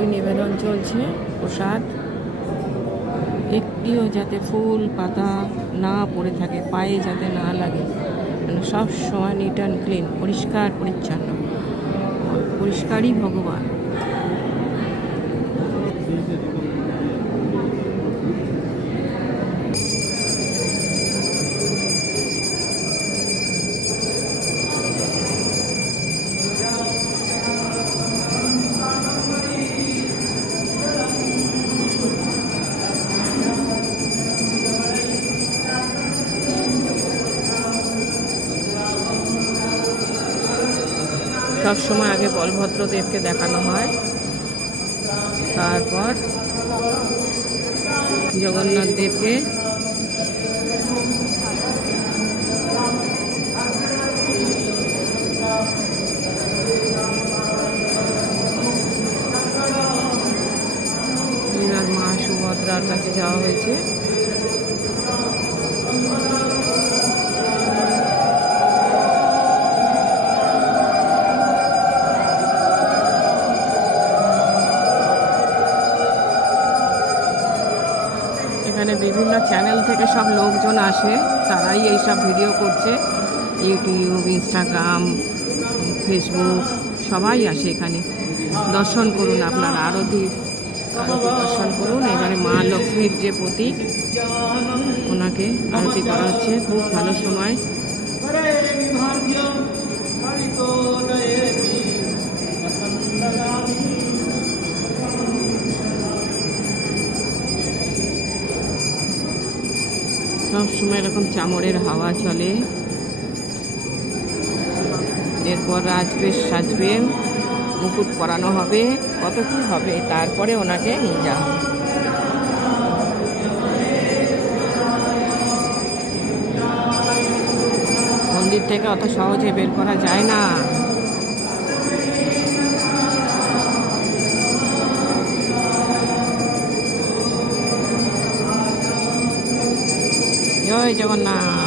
সবই নিবেদন চলছে, প্রসাদ। একটিও যাতে ফুল পাতা না পড়ে থাকে, পায়ে যাতে না লাগে, মানে সব সময় নিট অ্যান্ড ক্লিন, পরিষ্কার পরিচ্ছন্ন। পরিষ্কারই ভগবান। সব সময় আগে বলভদ্রদেবকে দেখানো হয়, তারপর জগন্নাথ দেবকে। এবার মা সুভদ্রার কাছে যাওয়া হয়েছে। এখানে বিভিন্ন চ্যানেল থেকে সব লোকজন আসে, তারাই এইসব ভিডিও করছে। ইউটিউব, ইনস্টাগ্রাম, ফেসবুক সবাই আসে এখানে। দর্শন করুন আপনারা, আরতি দর্শন করুন। এবারে মা লক্ষ্মীর যে প্রতীক, ওনাকে আরতি করা হচ্ছে। খুব ভালো সময়। সব সময় এরকম চামড়ের হাওয়া চলে। এরপর রাজবেশ সাজবে, মুকুট পরানো হবে, কত কি হবে, তারপরে ওনাকে নিয়ে যাওয়া হবে। মন্দির থেকে অত সহজে বের করা যায় না। জয় জগন্নাথ।